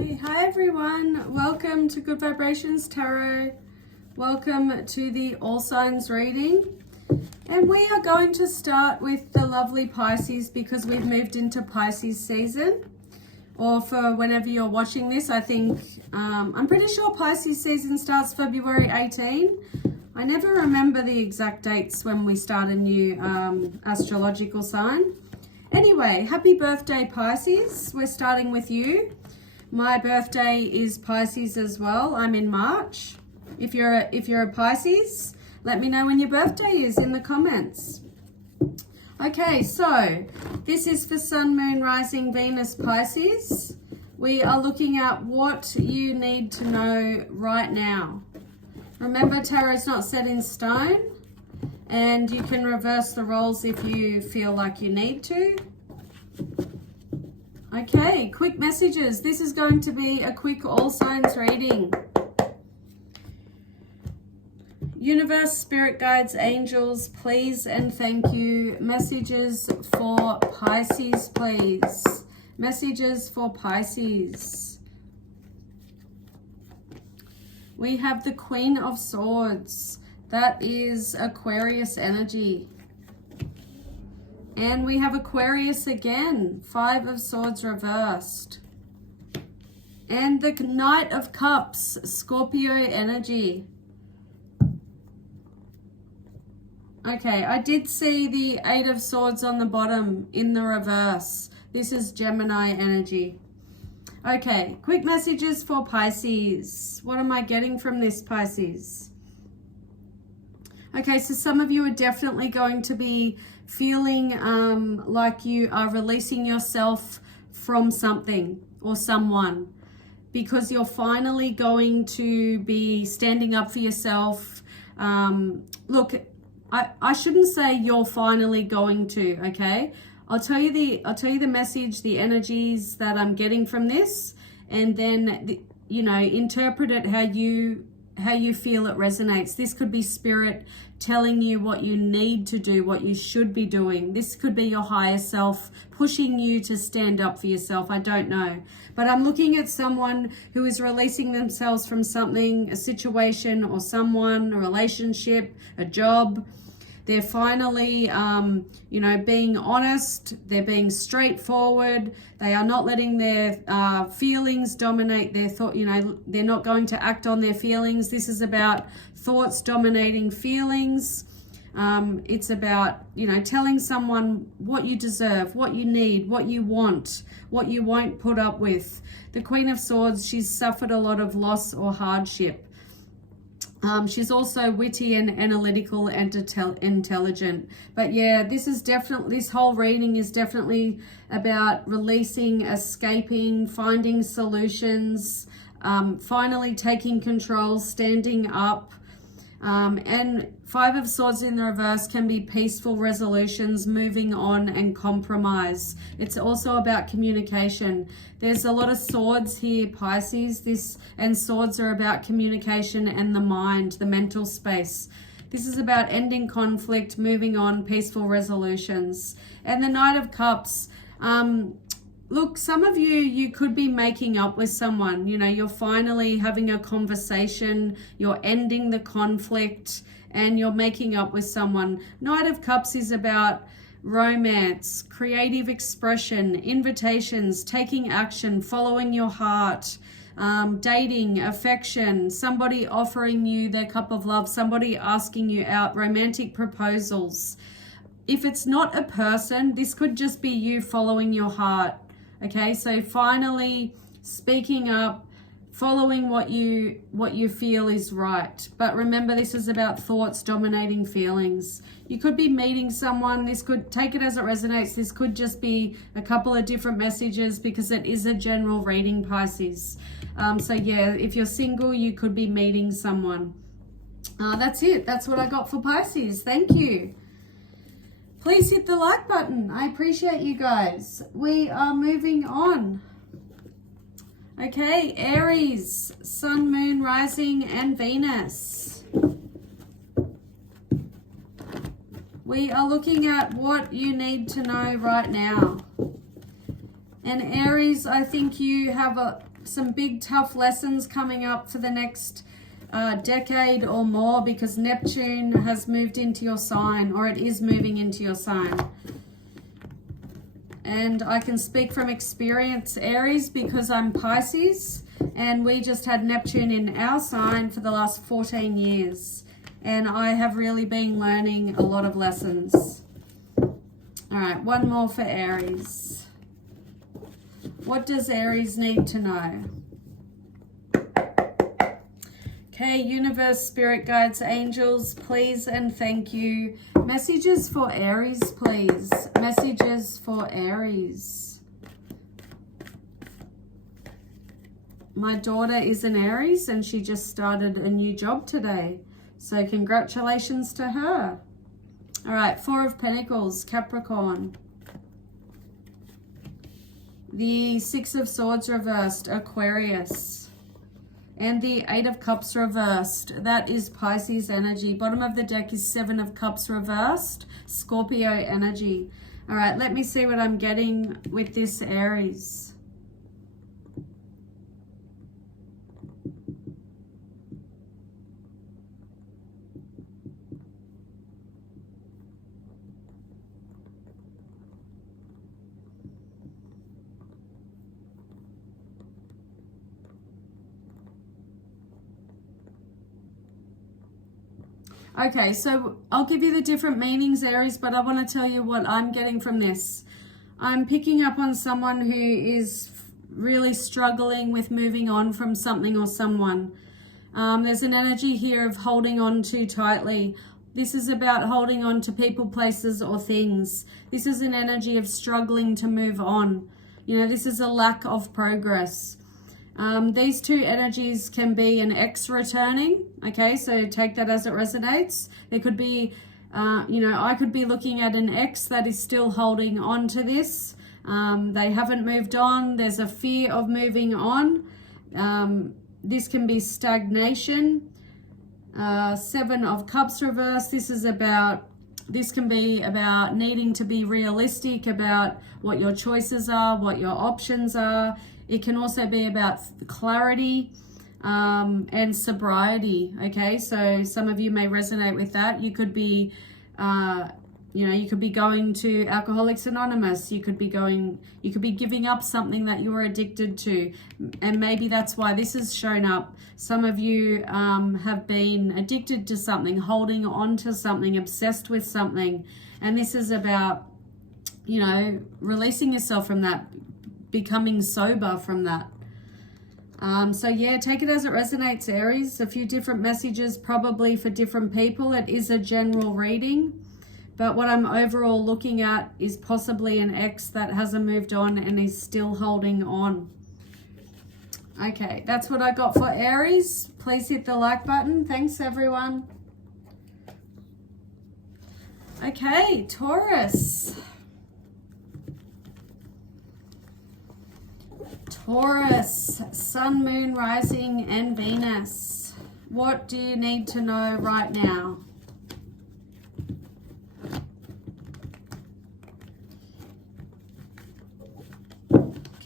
Okay, hi everyone. Welcome to Good Vibrations Tarot. Welcome to the All Signs reading. And we are going to start with the lovely Pisces because we've moved into Pisces season. Or for whenever you're watching this, I think, I'm pretty sure Pisces season starts February 18. I never remember the exact dates when we start a new astrological sign. Anyway, happy birthday Pisces. We're starting with you. My birthday is Pisces as well. I'm in March. If you're a Pisces, let me know when your birthday is in the comments. Okay, so this is for Sun, Moon, Rising, Venus, Pisces. We are looking at what you need to know right now. Remember, tarot is not set in stone, and you can reverse the roles if you feel like you need to. Okay, quick messages. This is going to be a quick all signs reading. Universe, spirit guides, angels, please and thank you. Messages for Pisces, please. Messages for Pisces. We have the Queen of Swords. That is Aquarius energy. And we have Aquarius again, Five of Swords reversed. And the Knight of Cups, Scorpio energy. Okay, I did see the Eight of Swords on the bottom in the reverse. This is Gemini energy. Okay, quick messages for Pisces. What am I getting from this, Pisces? Okay, so some of you are definitely going to be feeling like you are releasing yourself from something or someone because you're finally going to be standing up for yourself. Look, I shouldn't say you're finally going to, okay? I'll tell you the message, the energies that I'm getting from this, and then interpret it how you feel it resonates. This could be spirit telling you what you need to do, what you should be doing. This could be your higher self pushing you to stand up for yourself. I don't know. But I'm looking at someone who is releasing themselves from something, a situation or someone, a relationship, a job. They're finally, being honest. They're being straightforward. They are not letting their feelings dominate their thought. They're not going to act on their feelings. This is about thoughts dominating feelings. It's about, telling someone what you deserve, what you need, what you want, what you won't put up with. The Queen of Swords, she's suffered a lot of loss or hardship. She's also witty and analytical and intelligent. But yeah, this whole reading is definitely about releasing, escaping, finding solutions, finally taking control, standing up. And Five of Swords in the reverse can be peaceful resolutions, moving on and compromise. It's also about communication. There's a lot of swords here, Pisces. And swords are about communication and the mind, the mental space. This is about ending conflict, moving on, peaceful resolutions. And the Knight of Cups, look, some of you could be making up with someone. You're finally having a conversation, you're ending the conflict, and you're making up with someone. Knight of Cups is about romance, creative expression, invitations, taking action, following your heart, dating, affection, somebody offering you their cup of love, somebody asking you out, romantic proposals. If it's not a person, this could just be you following your heart. Okay, so finally speaking up, following what you feel is right. But remember, this is about thoughts dominating feelings. You could be meeting someone. This could, take it as it resonates. This could just be a couple of different messages because it is a general reading, Pisces. So yeah, if you're single, you could be meeting someone. That's it. That's what I got for Pisces. Thank you. Please hit the like button. I appreciate you guys. We are moving on. Okay, Aries, Sun, Moon, Rising, and Venus. We are looking at what you need to know right now. And Aries, I think you have some big tough lessons coming up for the next decade or more, because Neptune has moved into your sign, or it is moving into your sign. And I can speak from experience, Aries, because I'm Pisces, and we just had Neptune in our sign for the last 14 years. And I have really been learning a lot of lessons. All right, one more for Aries. What does Aries need to know? Okay, universe, spirit guides, angels, please and thank you. Messages for Aries, please. Messages for Aries. My daughter is an Aries and she just started a new job today. So congratulations to her. All right, Four of Pentacles, Capricorn. The Six of Swords reversed, Aquarius. And the Eight of Cups reversed, that is Pisces energy. Bottom of the deck is Seven of Cups reversed, Scorpio energy. All right, let me see what I'm getting with this Aries. Okay, so I'll give you the different meanings, Aries, but I want to tell you what I'm getting from this. I'm picking up on someone who is really struggling with moving on from something or someone. There's an energy here of holding on too tightly. This is about holding on to people, places, or things. This is an energy of struggling to move on. You know, this is a lack of progress. These two energies can be an ex returning, okay, so take that as it resonates. There could be, I could be looking at an ex that is still holding on to this. They haven't moved on. There's a fear of moving on. This can be stagnation. Seven of Cups reverse. This can be about needing to be realistic about what your choices are, what your options are. It can also be about clarity and sobriety, okay? So some of you may resonate with that. You could be, you could be going to Alcoholics Anonymous. You could be giving up something that you were addicted to. And maybe that's why this has shown up. Some of you have been addicted to something, holding on to something, obsessed with something. And this is about, releasing yourself from that, becoming sober from that. So yeah, take it as it resonates, Aries. A few different messages probably for different people. It is a general reading, but what I'm overall looking at is possibly an ex that hasn't moved on and is still holding on. Okay, that's what I got for Aries. Please hit the like button. Thanks, everyone. Okay, Taurus. Taurus, Sun, Moon, Rising, and Venus. What do you need to know right now?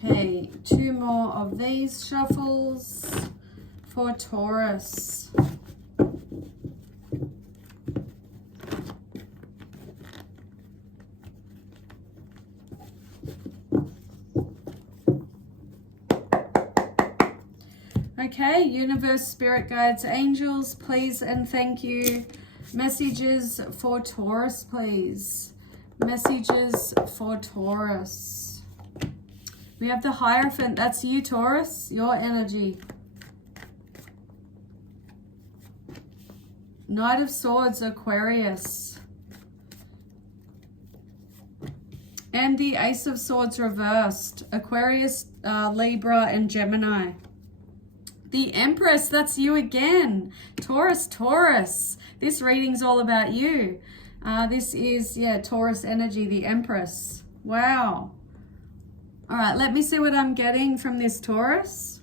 Okay, two more of these shuffles for Taurus. Okay, universe, spirit guides, angels, please and thank you. Messages for Taurus, please. Messages for Taurus. We have the Hierophant. That's you, Taurus, your energy. Knight of Swords, Aquarius. And the Ace of Swords reversed, Aquarius, Libra, and Gemini. The Empress, that's you again. Taurus, Taurus. This reading's all about you. This is, Taurus energy, the Empress. Wow. All right, let me see what I'm getting from this Taurus.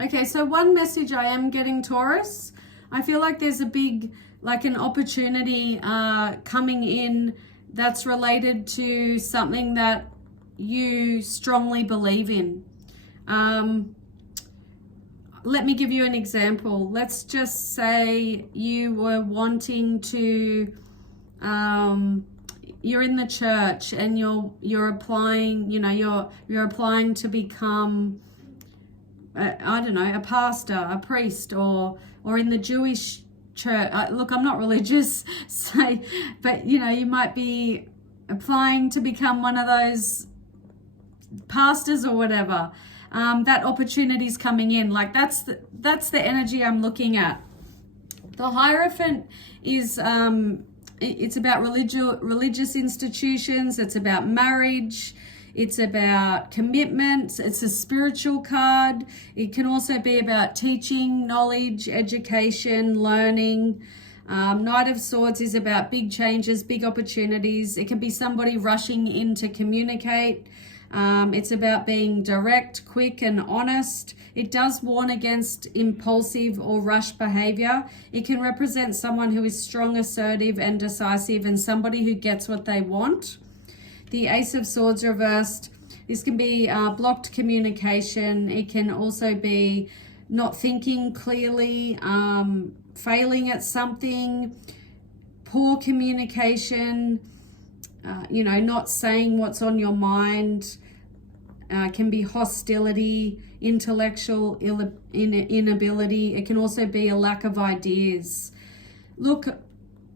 Okay, so one message I am getting, Taurus, I feel like there's a big, like an opportunity coming in that's related to something that you strongly believe in. Let me give you an example. Let's just say you were wanting to, you're in the church and you're applying, you know, you're applying to become, I don't know, a pastor, a priest, or in the Jewish church. Look, I'm not religious, so, but you know, you might be applying to become one of those pastors or whatever. That opportunity is coming in. Like that's the energy I'm looking at. The Hierophant is it's about religious institutions. It's about marriage. It's about commitment. It's a spiritual card. It can also be about teaching, knowledge, education, learning. Knight of Swords is about big changes, big opportunities. It can be somebody rushing in to communicate. It's about being direct, quick, and honest. It does warn against impulsive or rush behavior. It can represent someone who is strong, assertive, and decisive, and somebody who gets what they want. The Ace of Swords reversed. This can be blocked communication. It can also be not thinking clearly, failing at something, poor communication, you know, not saying what's on your mind. Can be hostility, intellectual inability. It can also be a lack of ideas. Look,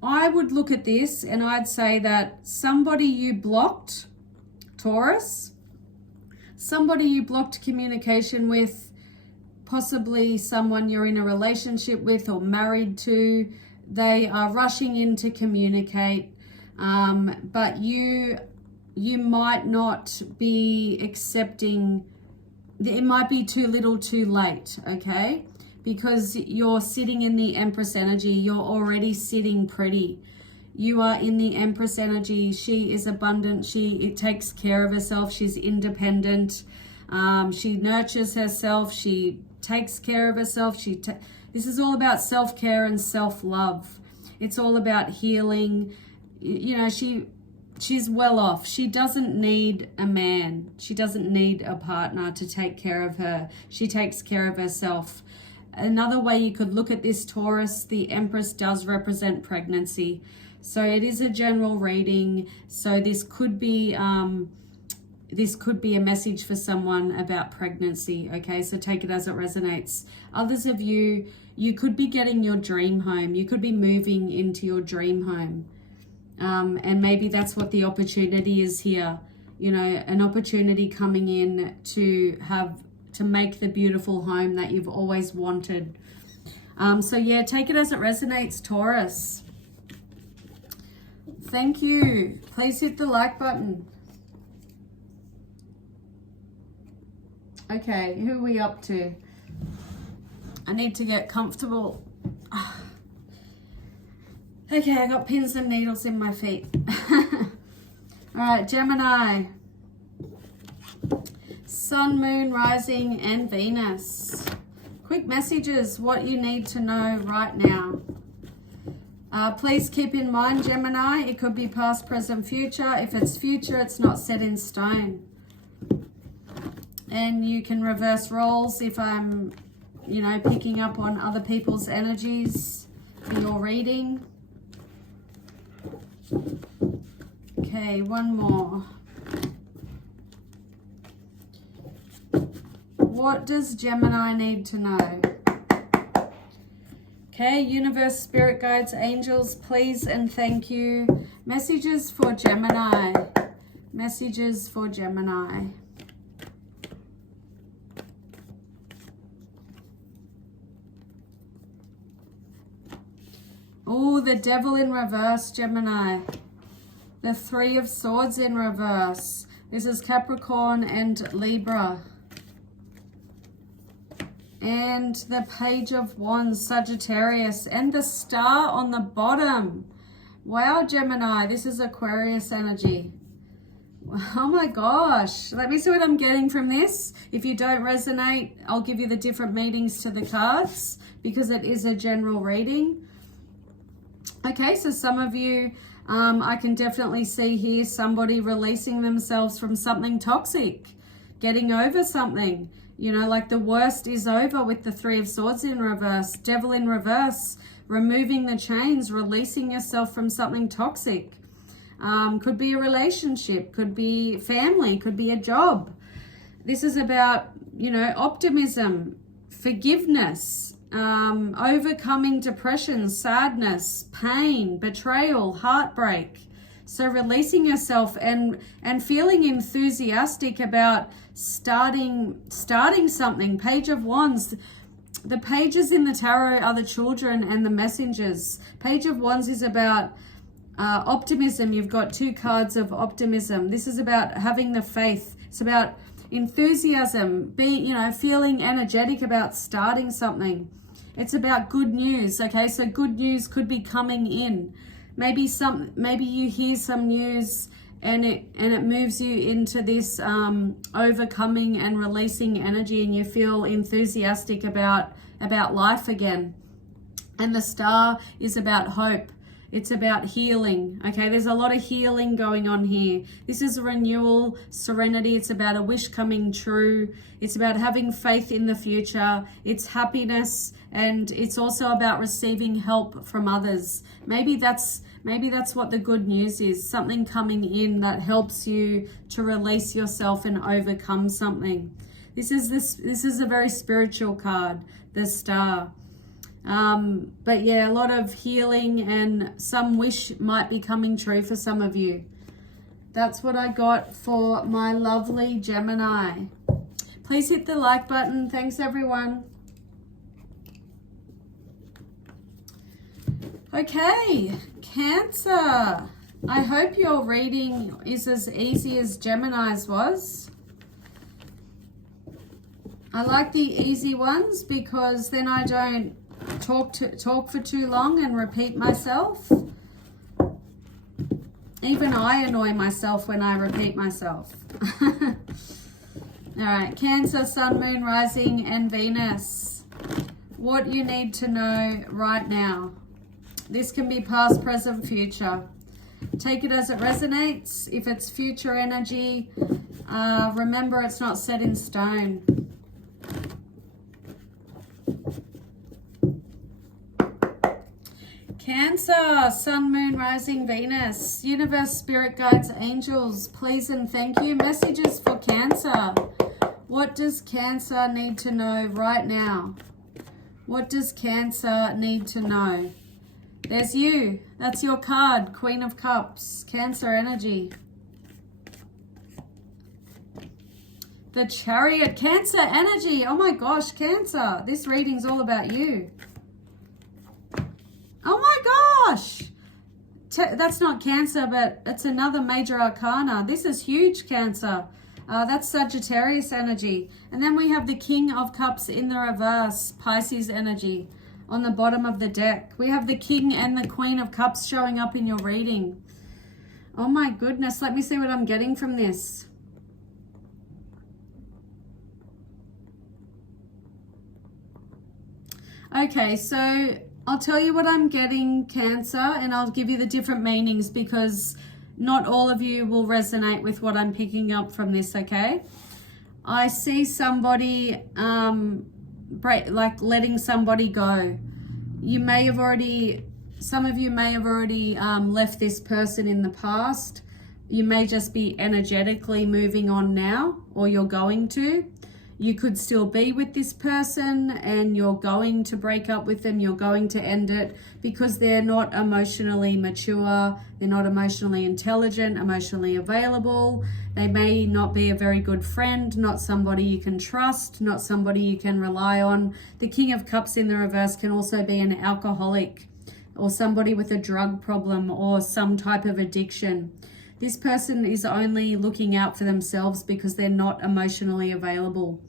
I would look at this and I'd say that somebody you blocked, Taurus, somebody you blocked communication with, possibly someone you're in a relationship with or married to, they are rushing in to communicate, but you might not be accepting. It might be too little too late, okay? Because you're sitting in the Empress energy. You're already sitting pretty. You are in the Empress energy. She is abundant. She takes care of herself. She's independent. She nurtures herself. She takes care of herself. This is all about self-care and self-love. It's all about healing. You know, she's well off. She doesn't need a man. She doesn't need a partner to take care of her. She takes care of herself. Another way you could look at this, Taurus, the Empress does represent pregnancy. So it is a general reading. So this could be a message for someone about pregnancy. Okay, so take it as it resonates. Others of you could be getting your dream home. You could be moving into your dream home. And maybe that's what the opportunity is here. You know, an opportunity coming in to make the beautiful home that you've always wanted. So yeah, take it as it resonates, Taurus. Thank you. Please hit the like button. Okay, who are we up to? I need to get comfortable. Okay, I got pins and needles in my feet. All right, Gemini. Sun, Moon, Rising, and Venus. Quick messages, what you need to know right now. Please keep in mind, Gemini, it could be past, present, future. If it's future, it's not set in stone. And you can reverse roles if I'm, you know, picking up on other people's energies for your reading. Okay, one more. What does Gemini need to know? Okay, universe, spirit guides, angels, please and thank you. Messages for Gemini. Messages for Gemini. Oh, the Devil in reverse, Gemini. The Three of Swords in reverse. This is Capricorn and Libra. And the Page of Wands, Sagittarius. And the Star on the bottom. Wow, Gemini, this is Aquarius energy. Oh my gosh. Let me see what I'm getting from this. If you don't resonate, I'll give you the different meanings to the cards because it is a general reading. Okay, so some of you, I can definitely see here somebody releasing themselves from something toxic, getting over something. You know, like the worst is over with the Three of Swords in reverse, Devil in reverse, removing the chains, releasing yourself from something toxic. Could be a relationship, could be family, could be a job. This is about, you know, optimism, forgiveness, overcoming depression, sadness, pain, betrayal, heartbreak. So releasing yourself and feeling enthusiastic about starting something. Page of Wands. The pages in the tarot are the children and the messengers. Page of Wands is about optimism. You've got two cards of optimism. This is about having the faith. It's about enthusiasm, feeling energetic about starting something. It's about good news. Okay, so good news could be coming in. Maybe you hear some news and it moves you into this overcoming and releasing energy, and you feel enthusiastic about life again. And the star is about hope. It's about healing. Okay, there's a lot of healing going on here. This is a renewal, serenity. It's about a wish coming true. It's about having faith in the future. It's happiness, and it's also about receiving help from others. Maybe that's what the good news is. Something coming in that helps you to release yourself and overcome something. This is a very spiritual card, the star. But yeah, a lot of healing and some wish might be coming true for some of you. That's what I got for my lovely Gemini. Please hit the like button. Thanks, everyone. Okay, Cancer. I hope your reading is as easy as Gemini's was. I like the easy ones because then I don't talk for too long and repeat myself. Even I annoy myself when I repeat myself. All right, Cancer, Sun, Moon, Rising, and Venus. What you need to know right now. This can be past, present, future. Take it as it resonates. If it's future energy, remember it's not set in stone. Cancer, Sun, Moon, Rising, Venus. Universe, Spirit Guides, Angels, please and thank you. Messages for Cancer. What does Cancer need to know right now? What does Cancer need to know? There's you. That's your card, Queen of Cups, Cancer energy. The Chariot, Cancer energy. Oh my gosh, Cancer. This reading's all about you. Oh my gosh. That's not Cancer, but it's another major arcana. This is huge, Cancer. That's Sagittarius energy. And then we have the King of Cups in the reverse, Pisces energy. On the bottom of the deck, we have the King and the Queen of Cups showing up in your reading. Oh my goodness, let me see what I'm getting from this. Okay, so I'll tell you what I'm getting, Cancer, and I'll give you the different meanings because not all of you will resonate with what I'm picking up from this, okay? I see somebody letting somebody go. Some of you may have already left this person in the past. You may just be energetically moving on now, or you're going to. You could still be with this person and you're going to break up with them. You're going to end it because they're not emotionally mature. They're not emotionally intelligent, emotionally available. They may not be a very good friend, not somebody you can trust, not somebody you can rely on. The King of Cups in the reverse can also be an alcoholic or somebody with a drug problem or some type of addiction. This person is only looking out for themselves because they're not emotionally available.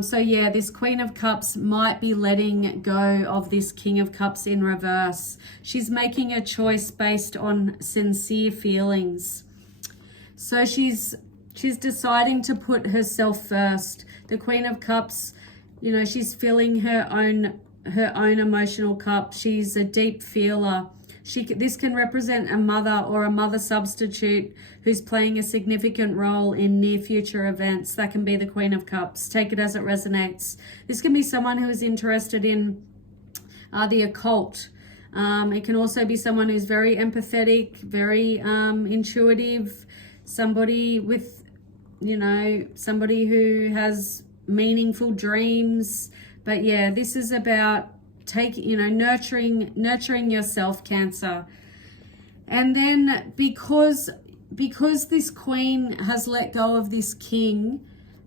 So yeah, this Queen of Cups might be letting go of this King of Cups in reverse. She's making a choice based on sincere feelings. So she's deciding to put herself first. The Queen of Cups, you know, she's filling her own emotional cup. She's a deep feeler. This can represent a mother or a mother substitute who's playing a significant role in near future events. That can be the Queen of Cups. Take it as it resonates. This can be someone who is interested in the occult. It can also be someone who's very empathetic, very intuitive, somebody with, you know, somebody who has meaningful dreams. But yeah, this is about nurturing yourself, Cancer. And then because this Queen has let go of this King,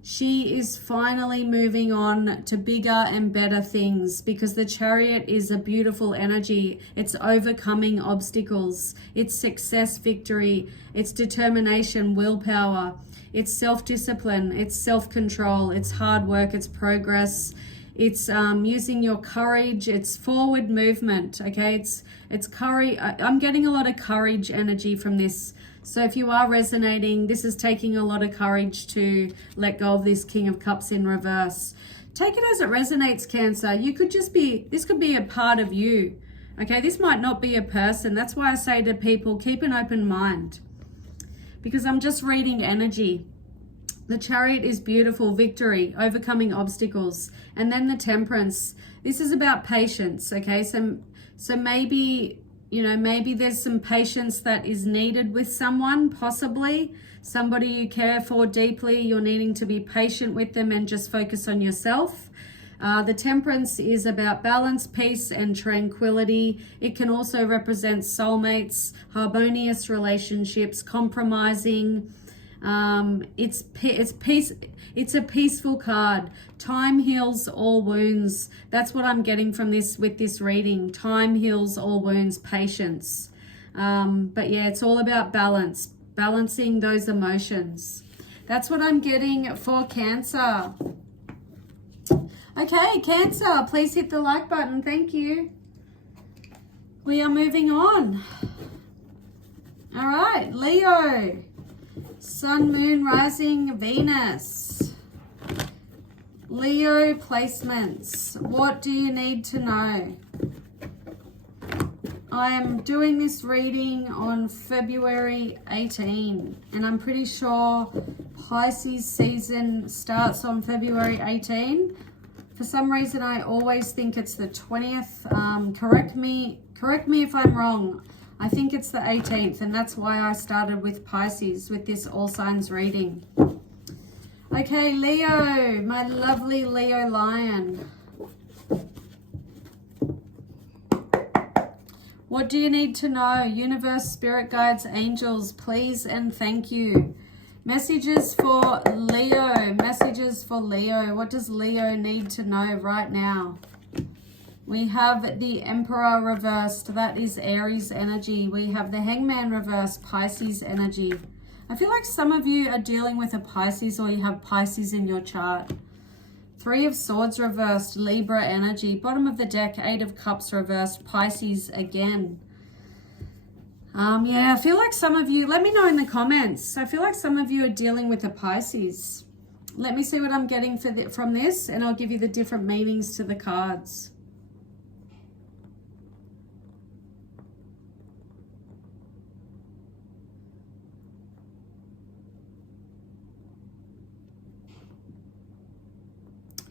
she is finally moving on to bigger and better things, because the Chariot is a beautiful energy. It's overcoming obstacles. It's success, victory. It's determination, willpower. It's self-discipline. It's self-control. It's hard work. It's progress. It's using your courage. It's forward movement. Okay, it's courage. I'm getting a lot of courage energy from this. So if you are resonating, this is taking a lot of courage to let go of this King of Cups in reverse. Take it as it resonates, Cancer. You could just be, this could be a part of you. Okay, this might not be a person. That's why I say to people, keep an open mind, because I'm just reading energy. The Chariot is beautiful, victory, overcoming obstacles. And then the Temperance. This is about patience, okay? So maybe, you know, maybe there's some patience that is needed with someone, possibly. Somebody you care for deeply, you're needing to be patient with them and just focus on yourself. The Temperance is about balance, peace, and tranquility. It can also represent soulmates, harmonious relationships, compromising. It's peace. It's a peaceful card. Time heals all wounds. That's what I'm getting from this with this reading. Time heals all wounds. Patience. But yeah, it's all about balance, balancing those emotions. That's what I'm getting for Cancer. Okay, Cancer, please hit the like button. Thank you. We are moving on. All right, Leo. Sun, Moon, Rising, Venus. Leo placements. What do you need to know? I am doing this reading on February 18, and I'm pretty sure Pisces season starts on February 18. For some reason, I always think it's the 20th. Correct me if I'm wrong. I think it's the 18th, and that's why I started with Pisces with this all signs reading. Okay, Leo, my lovely Leo lion. What do you need to know? Universe, spirit guides, angels, please and thank you. Messages for Leo. Messages for Leo. What does Leo need to know right now? We have the Emperor reversed. That is Aries energy. We have the Hangman reversed, Pisces energy. I feel like some of you are dealing with a Pisces, or you have Pisces in your chart. Three of Swords reversed, Libra energy. Bottom of the deck, Eight of Cups reversed, Pisces again. Yeah, I feel like some of you, let me know in the comments. I feel like some of you are dealing with a Pisces. Let me see what I'm getting from this, and I'll give you the different meanings to the cards.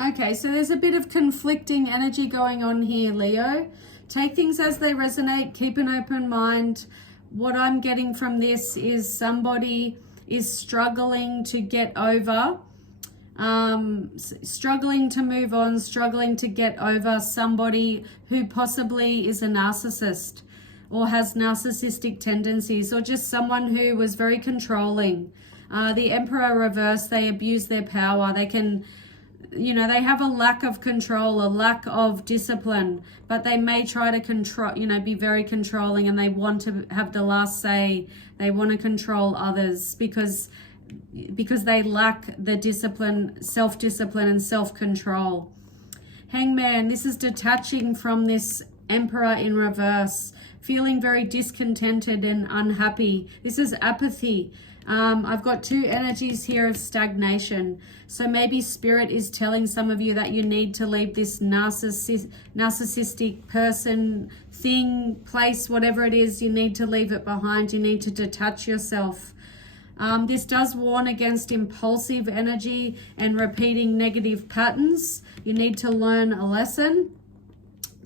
Okay, so there's a bit of conflicting energy going on here, Leo. Take things as they resonate. Keep an open mind. What I'm getting from this is somebody is struggling to get over, struggling to move on, struggling to get over somebody who possibly is a narcissist or has narcissistic tendencies, or just someone who was very controlling. The Emperor reverse, they abuse their power. They can, you know, they have a lack of control, a lack of discipline, but they may try to control, you know, be very controlling, and they want to have the last say. They want to control others because they lack the discipline, self-discipline and self-control. Hangman, this is detaching from this Emperor in reverse, feeling very discontented and unhappy. This is apathy. I've got two energies here of stagnation. So maybe Spirit is telling some of you that you need to leave this narcissistic person, thing, place, whatever it is. You need to leave it behind. You need to detach yourself. This does warn against impulsive energy and repeating negative patterns. You need to learn a lesson.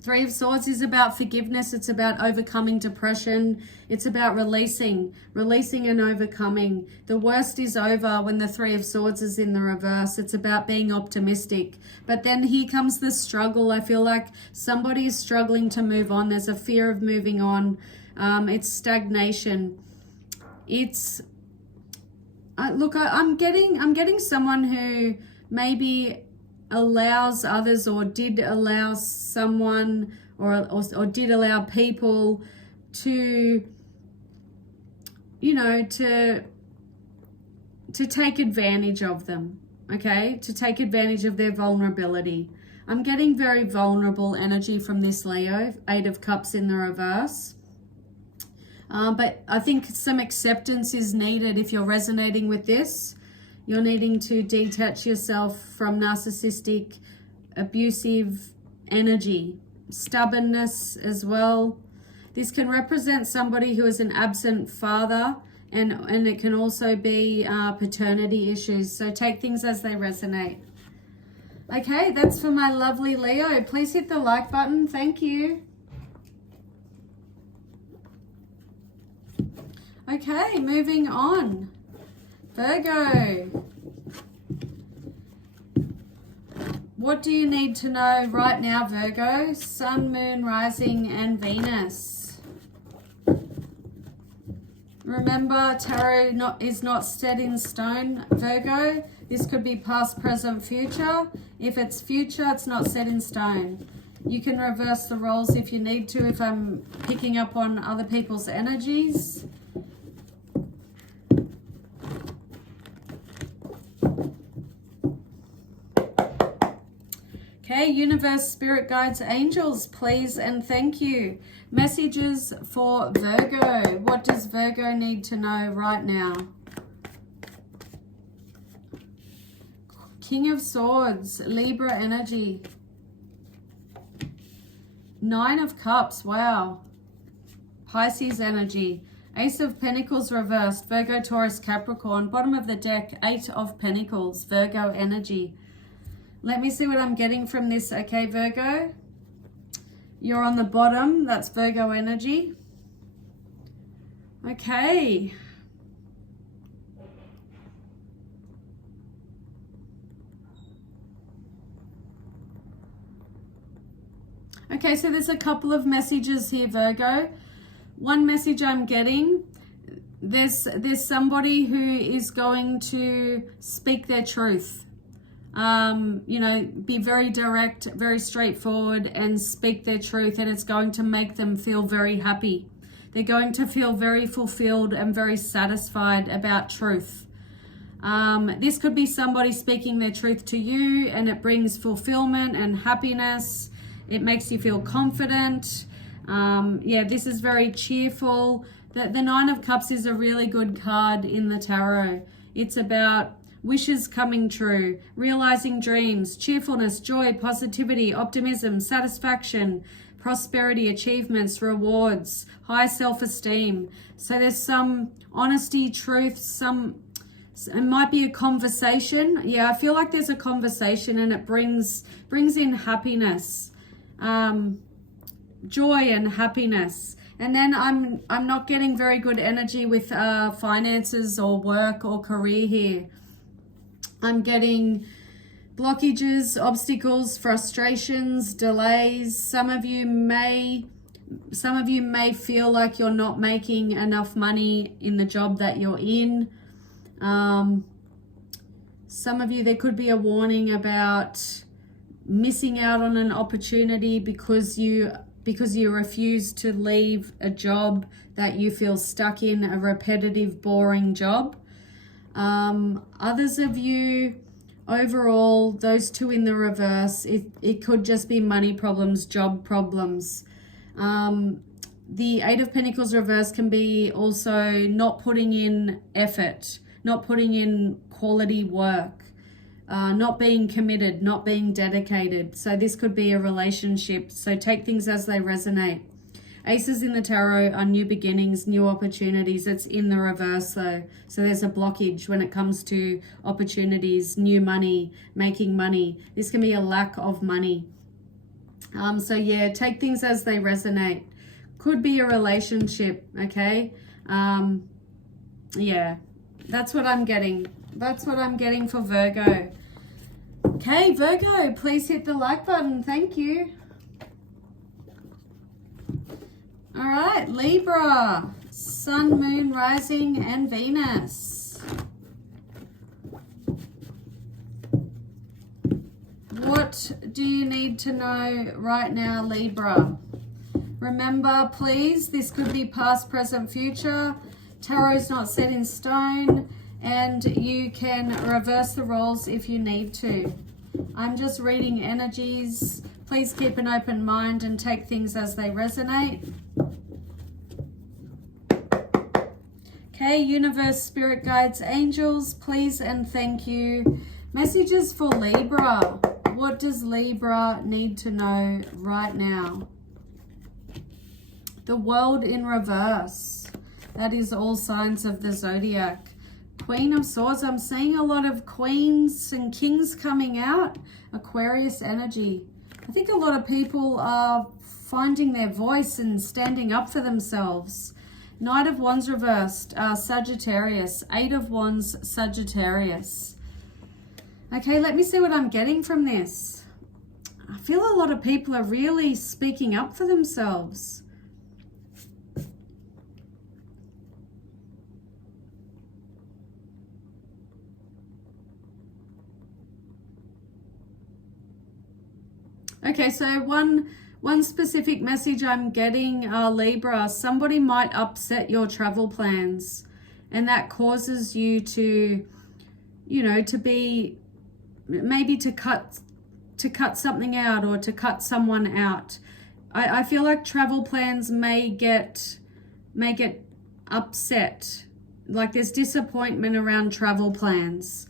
Three of Swords is about forgiveness. It's about overcoming depression. It's about releasing and overcoming. The worst is over when the Three of Swords is in the reverse. It's about being optimistic. But then here comes the struggle. I feel like somebody is struggling to move on. There's a fear of moving on. It's stagnation. It's look, I'm getting someone who maybe allows others, or did allow someone, or did allow people to, you know, to take advantage of them, okay? To take advantage of their vulnerability. I'm getting very vulnerable energy from this Leo, Eight of Cups in the reverse. But I think some acceptance is needed if you're resonating with this. You're needing to detach yourself from narcissistic, abusive energy. Stubbornness as well. This can represent somebody who is an absent father, and it can also be paternity issues. So take things as they resonate. Okay, that's for my lovely Leo. Please hit the like button. Thank you. Okay, moving on. Virgo. What do you need to know right now, Virgo? Sun, Moon, Rising, and Venus. Remember, tarot is not set in stone, Virgo. This could be past, present, future. If it's future, it's not set in stone. You can reverse the roles if you need to, if I'm picking up on other people's energies. Okay, universe, spirit guides, angels, please and thank you. Messages for Virgo. What does Virgo need to know right now? King of Swords, Libra energy. Nine of Cups, wow. Pisces energy. Ace of Pentacles reversed, Virgo, Taurus, Capricorn. Bottom of the deck, Eight of Pentacles, Virgo energy. Let me see what I'm getting from this, okay, Virgo? You're on the bottom, that's Virgo energy. Okay. Okay, so there's a couple of messages here, Virgo. One message I'm getting, there's somebody who is going to speak their truth. You know, be very direct, very straightforward, and speak their truth, and it's going to make them feel very happy. They're going to feel very fulfilled and very satisfied about truth. This could be somebody speaking their truth to you, and it brings fulfillment and happiness. It makes you feel confident. Yeah, this is very cheerful. The Nine of Cups is a really good card in the tarot. It's about wishes coming true, realizing dreams, cheerfulness, joy, positivity, optimism, satisfaction, prosperity, achievements, rewards, high self-esteem. So there's some honesty, truth, it might be a conversation. Yeah, I feel like there's a conversation, and it brings in happiness, joy and happiness. And then I'm not getting very good energy with finances or work or career here. I'm getting blockages, obstacles, frustrations, delays. Some of you may feel like you're not making enough money in the job that you're in. Some of you, there could be a warning about missing out on an opportunity because you refuse to leave a job that you feel stuck in, a repetitive, boring job. Others of you, overall, those two in the reverse, it could just be money problems, job problems. The Eight of Pentacles reverse can be also not putting in effort, not putting in quality work, not being committed, not being dedicated. So this could be a relationship. So take things as they resonate. Aces in the tarot are new beginnings, new opportunities. It's in the reverse though. So there's a blockage when it comes to opportunities, new money, making money. This can be a lack of money. So yeah, take things as they resonate. Could be a relationship, okay? Yeah, that's what I'm getting. That's what I'm getting for Virgo. Okay, Virgo, please hit the like button. Thank you. All right, Libra, Sun, Moon, Rising, and Venus. What do you need to know right now, Libra? Remember, please, this could be past, present, future. Tarot is not set in stone, and you can reverse the roles if you need to. I'm just reading energies. Please keep an open mind and take things as they resonate. Okay, universe, spirit guides, angels, please and thank you. Messages for Libra. What does Libra need to know right now? The world in reverse. That is all signs of the zodiac. Queen of Swords. I'm seeing a lot of queens and kings coming out. Aquarius energy. I think a lot of people are finding their voice and standing up for themselves. Knight of Wands reversed. Sagittarius. Eight of Wands, Sagittarius. Okay, let me see what I'm getting from this. I feel a lot of people are really speaking up for themselves. Okay, so one specific message I'm getting, Libra, somebody might upset your travel plans, and that causes you to, you know, to be, maybe to cut something out or to cut someone out. I feel like travel plans may get upset. Like there's disappointment around travel plans.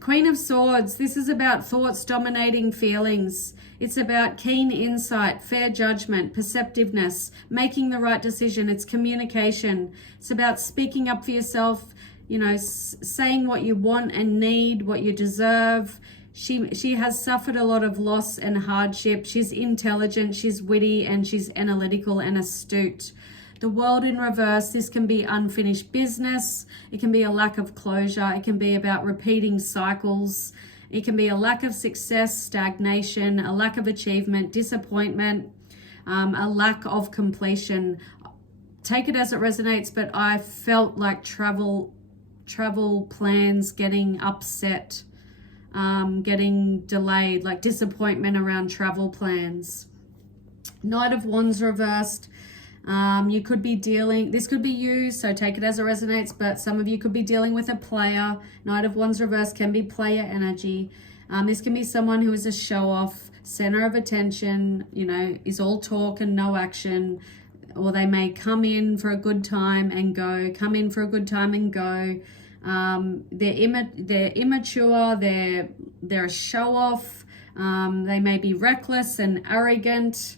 Queen of Swords, this is about thoughts dominating feelings. It's about keen insight, fair judgment, perceptiveness, making the right decision. It's communication. It's about speaking up for yourself, you know, saying what you want and need, what you deserve. She has suffered a lot of loss and hardship. She's intelligent, she's witty, and she's analytical and astute. The world in reverse, this can be unfinished business. It can be a lack of closure. It can be about repeating cycles. It can be a lack of success, stagnation, a lack of achievement, disappointment, a lack of completion. Take it as it resonates, but I felt like travel plans getting upset, getting delayed, like disappointment around travel plans. Knight of Wands reversed. You could be dealing, this could be you, so take it as it resonates, but some of you could be dealing with a player. Knight of Wands reverse can be player energy. This can be someone who is a show-off, center of attention, you know, is all talk and no action, or they may come in for a good time and go, come in for a good time and go. They're immature, they're a show-off, they may be reckless and arrogant.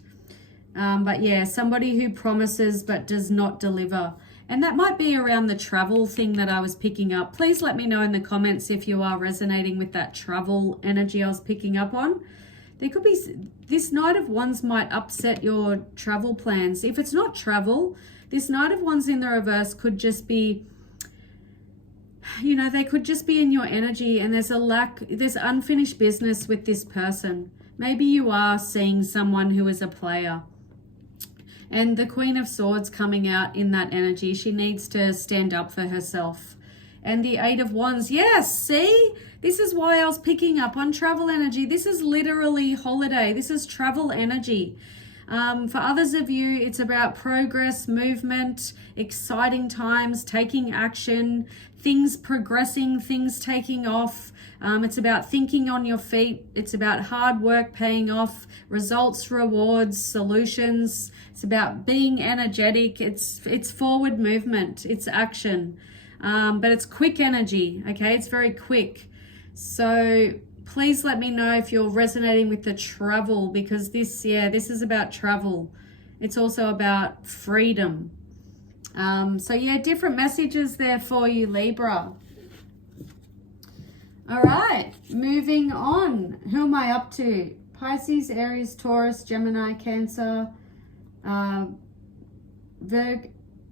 But yeah, somebody who promises but does not deliver. And that might be around the travel thing that I was picking up. Please let me know in the comments if you are resonating with that travel energy I was picking up on. There could be, this Knight of Wands might upset your travel plans. If it's not travel, this Knight of Wands in the reverse could just be, you know, they could just be in your energy, and there's unfinished business with this person. Maybe you are seeing someone who is a player. And the Queen of Swords coming out in that energy, she needs to stand up for herself. And the Eight of Wands, yes, see? This is why I was picking up on travel energy. This is literally holiday. This is travel energy. For others of you, it's about progress, movement, exciting times, taking action, things progressing, things taking off. It's about thinking on your feet. It's about hard work paying off, results, rewards, solutions. It's about being energetic. It's forward movement. It's action. But it's quick energy, okay? It's very quick. So please let me know if you're resonating with the travel, because this is about travel. It's also about freedom. So yeah, different messages there for you, Libra. All right, moving on. Who am I up to? Pisces, Aries, Taurus, Gemini, Cancer,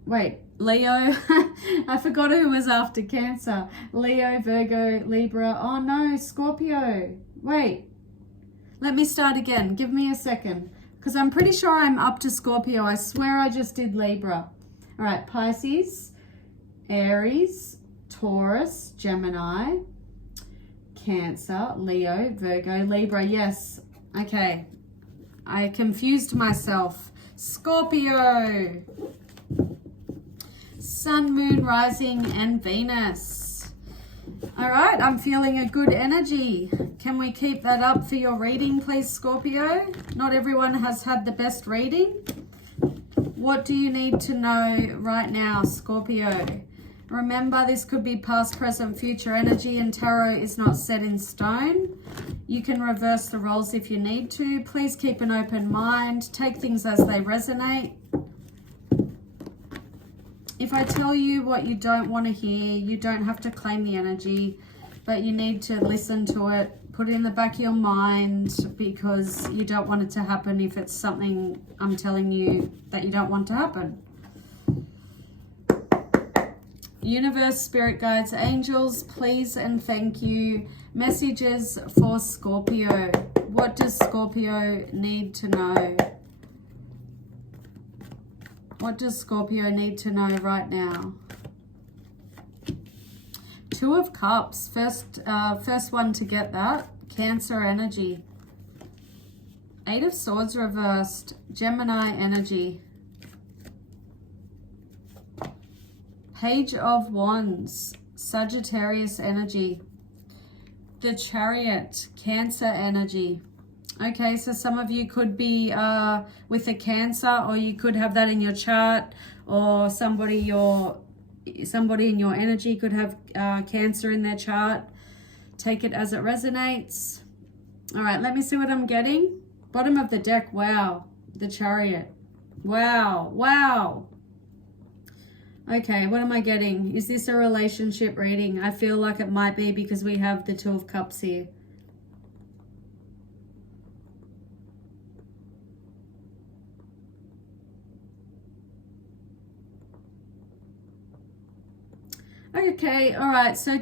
Leo. I forgot who was after Cancer. Leo, Virgo, Libra. Oh no, Scorpio. Wait, let me start again. Give me a second, because I'm pretty sure I'm up to Scorpio. I swear I just did Libra. All right, Pisces, Aries, Taurus, Gemini, Cancer, Leo, Virgo, Libra. Yes. Okay. I confused myself. Scorpio. Sun, Moon, Rising, and Venus. All right, I'm feeling a good energy. Can we keep that up for your reading, please, Scorpio? Not everyone has had the best reading. What do you need to know right now, Scorpio? Remember, this could be past, present, future energy, and tarot is not set in stone. You can reverse the roles if you need to. Please keep an open mind. Take things as they resonate. If I tell you what you don't want to hear, you don't have to claim the energy, but you need to listen to it, put it in the back of your mind, because you don't want it to happen if it's something I'm telling you that you don't want to happen. Universe, spirit guides, angels, please and thank you. Messages for Scorpio. What does Scorpio need to know? What does Scorpio need to know right now? Two of Cups. First one to get that. Cancer energy. Eight of Swords reversed. Gemini energy. Page of Wands. Sagittarius energy. The Chariot. Cancer energy. Okay, so some of you could be with a Cancer, or you could have that in your chart, or somebody in your energy could have Cancer in their chart. Take it as it resonates. All right, let me see what I'm getting. Bottom of the deck, wow. The Chariot. Wow, wow. Okay, what am I getting? Is this a relationship reading? I feel like it might be, because we have the Two of Cups here. Okay, all right, so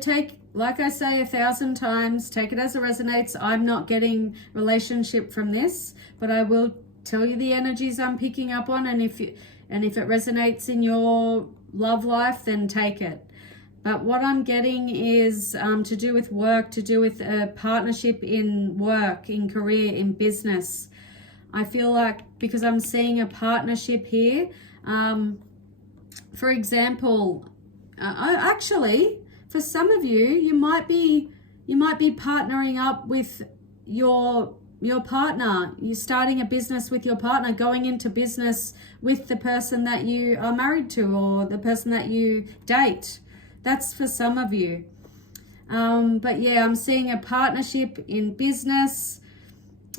like I say 1,000 times, take it as it resonates. I'm not getting relationship from this, but I will tell you the energies I'm picking up on, and if it resonates in your love life, then take it. But what I'm getting is to do with work, to do with a partnership in work, in career, in business. I feel like, because I'm seeing a partnership here, for example, actually, for some of you, you might be partnering up with your partner. You're starting a business with your partner, going into business with the person that you are married to, or the person that you date. That's for some of you. But yeah, I'm seeing a partnership in business.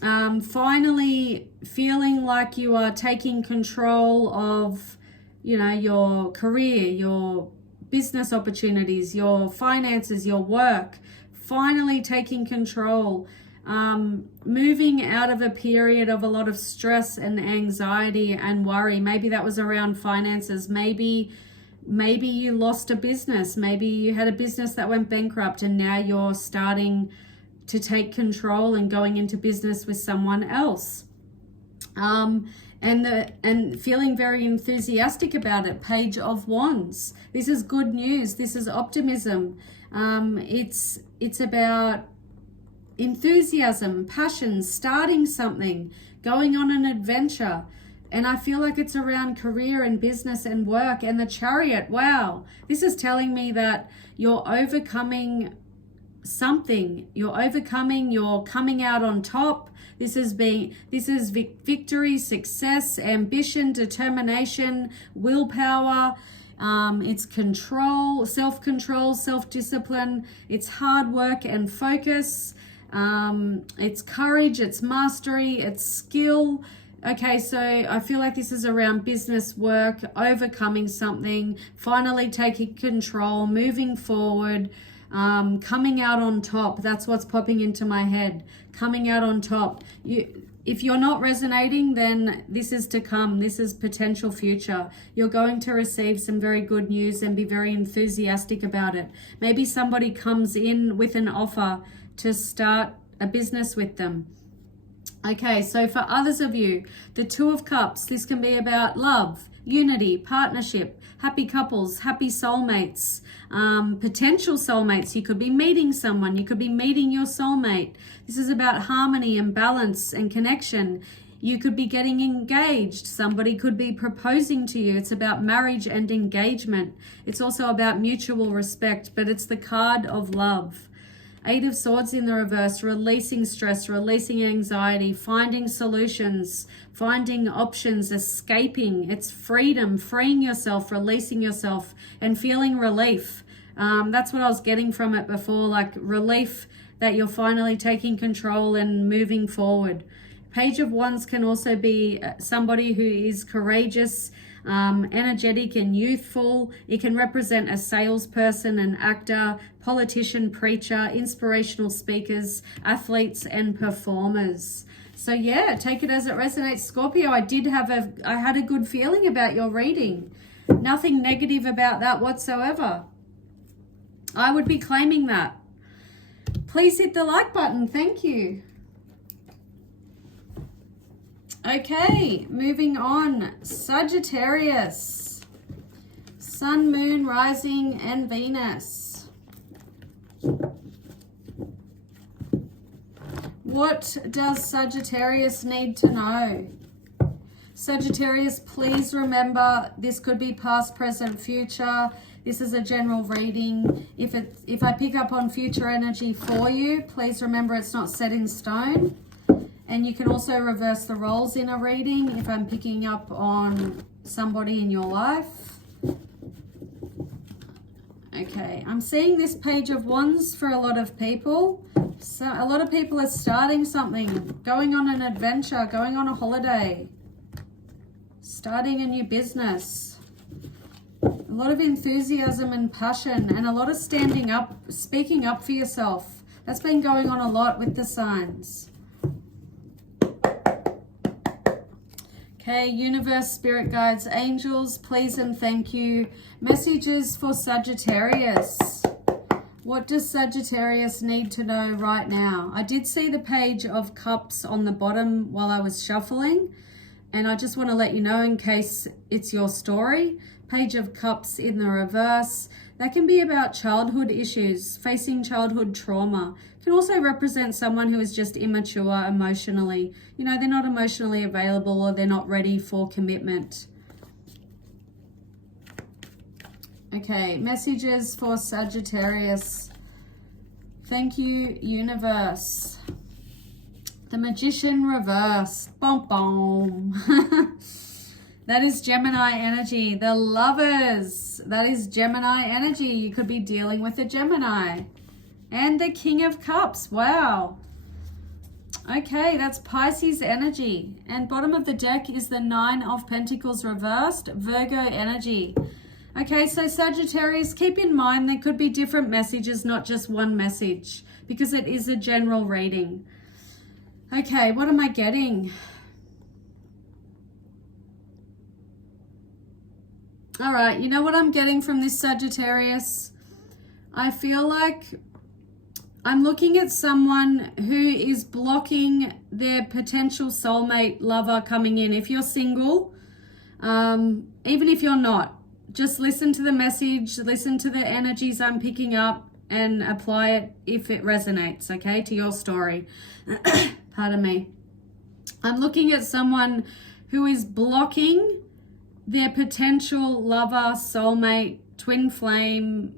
Finally feeling like you are taking control of, your career, your business opportunities, your finances, your work. Finally taking control. Moving out of a period of a lot of stress and anxiety and worry. Maybe that was around finances. Maybe you lost a business. Maybe you had a business that went bankrupt, and now you're starting to take control and going into business with someone else. And feeling very enthusiastic about it. Page of Wands. This is good news. This is optimism. It's enthusiasm, passion, starting something, going on an adventure. And I feel like it's around career and business and work. And the Chariot, wow, this is telling me that you're overcoming something. You're coming out on top. This is victory, success, ambition, determination, willpower. It's control, self-control, self-discipline. It's hard work and focus. It's courage, it's mastery, it's skill. Okay, so I feel like this is around business, work, overcoming something, finally taking control, moving forward, coming out on top. That's what's popping into my head. Coming out on top. If you're not resonating, then this is to come. This is potential future. You're going to receive some very good news and be very enthusiastic about it. Maybe somebody comes in with an offer to start a business with them. Okay, so for others of you, the Two of Cups, this can be about love, unity, partnership, happy couples, happy soulmates, potential soulmates. You could be meeting someone. You could be meeting your soulmate. This is about harmony and balance and connection. You could be getting engaged. Somebody could be proposing to you. It's about marriage and engagement. It's also about mutual respect, but it's the card of love. Eight of Swords in the reverse, releasing stress, releasing anxiety, finding solutions, finding options, escaping. It's freedom, freeing yourself, releasing yourself, and feeling relief. That's what I was getting from it before, like relief that you're finally taking control and moving forward. Page of Wands can also be somebody who is courageous, energetic and youthful. It can represent a salesperson, an actor, politician, preacher, inspirational speakers, athletes and performers. So yeah, take it as it resonates, Scorpio. I had a good feeling about your reading. Nothing negative about that whatsoever. I would be claiming that. Please hit the like button. Thank you. Okay, moving on. Sagittarius. Sun, Moon, Rising, and Venus. What does Sagittarius need to know? Sagittarius, please remember this could be past, present, future. This is a general reading. If I pick up on future energy for you, please remember it's not set in stone. And you can also reverse the roles in a reading if I'm picking up on somebody in your life. Okay, I'm seeing this Page of Wands for a lot of people. So a lot of people are starting something, going on an adventure, going on a holiday, starting a new business. A lot of enthusiasm and passion, and a lot of standing up, speaking up for yourself. That's been going on a lot with the signs. Okay, universe, spirit guides, angels, please and thank you. Messages for Sagittarius. What does Sagittarius need to know right now? I did see the Page of Cups on the bottom while I was shuffling, and I just want to let you know in case it's your story. Page of Cups in the reverse. That can be about childhood issues, facing childhood trauma. It can also represent someone who is just immature emotionally. You know, they're not emotionally available or they're not ready for commitment. Okay, messages for Sagittarius. Thank you, universe. The Magician reversed. Bom, bom. That is Gemini energy. The Lovers. That is Gemini energy. You could be dealing with a Gemini. And the King of Cups. Wow. Okay, that's Pisces energy. And bottom of the deck is the Nine of Pentacles reversed. Virgo energy. Okay, so Sagittarius, keep in mind there could be different messages, not just one message, because it is a general reading. Okay, what am I getting? All right, you know what I'm getting from this Sagittarius? I feel like I'm looking at someone who is blocking their potential soulmate lover coming in. If you're single, even if you're not, just listen to the message, listen to the energies I'm picking up, and apply it if it resonates, okay, to your story. Pardon me. I'm looking at someone who is blocking their potential lover, soulmate, twin flame.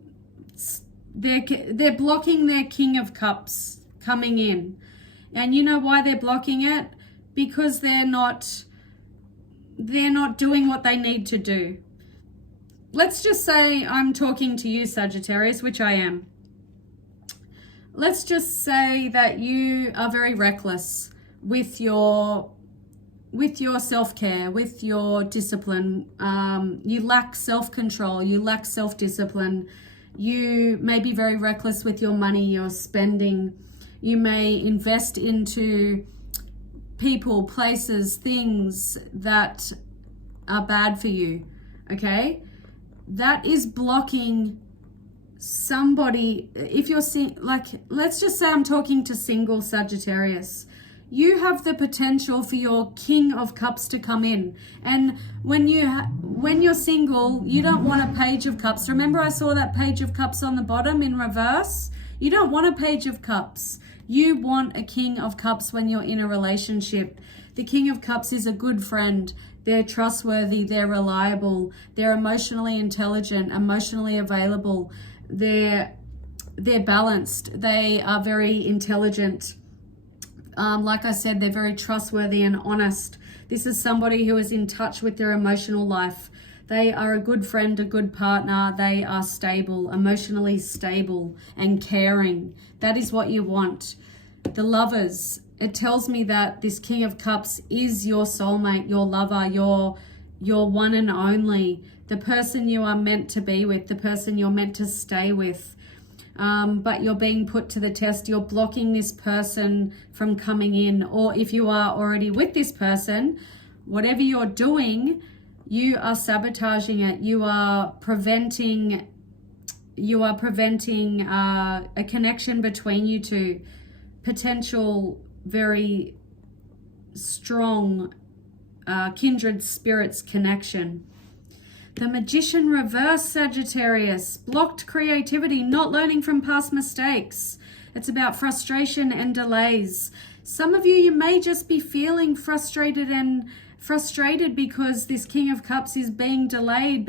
They're blocking their King of Cups coming in. And you know why they're blocking it? Because they're not doing what they need to do. Let's just say I'm talking to you, Sagittarius, which I am. Let's just say that you are very reckless with your self-care, with your discipline. You lack self-control, you lack self-discipline. You may be very reckless with your money, your spending. You may invest into people, places, things that are bad for you, okay? That is blocking somebody. If you're like, let's just say I'm talking to single Sagittarius. You have the potential for your King of Cups to come in. And when you're single, you don't want a Page of Cups. Remember I saw that Page of Cups on the bottom in reverse? You don't want a Page of Cups. You want a King of Cups when you're in a relationship. The King of Cups is a good friend. They're trustworthy, they're reliable, they're emotionally intelligent, emotionally available. They're balanced. They are very intelligent. Like I said, they're very trustworthy and honest. This is somebody who is in touch with their emotional life. They are a good friend, a good partner. They are stable, emotionally stable and caring. That is what you want. The Lovers, it tells me that this King of Cups is your soulmate, your lover, your one and only, the person you are meant to be with, the person you're meant to stay with. But you're being put to the test. You're blocking this person from coming in. Or if you are already with this person, whatever you're doing, you are sabotaging it. You are preventing a connection between you two. Potential very strong kindred spirits connection. The Magician reverse, Sagittarius. Blocked creativity, not learning from past mistakes. It's about frustration and delays. Some of you may just be feeling frustrated because this King of Cups is being delayed,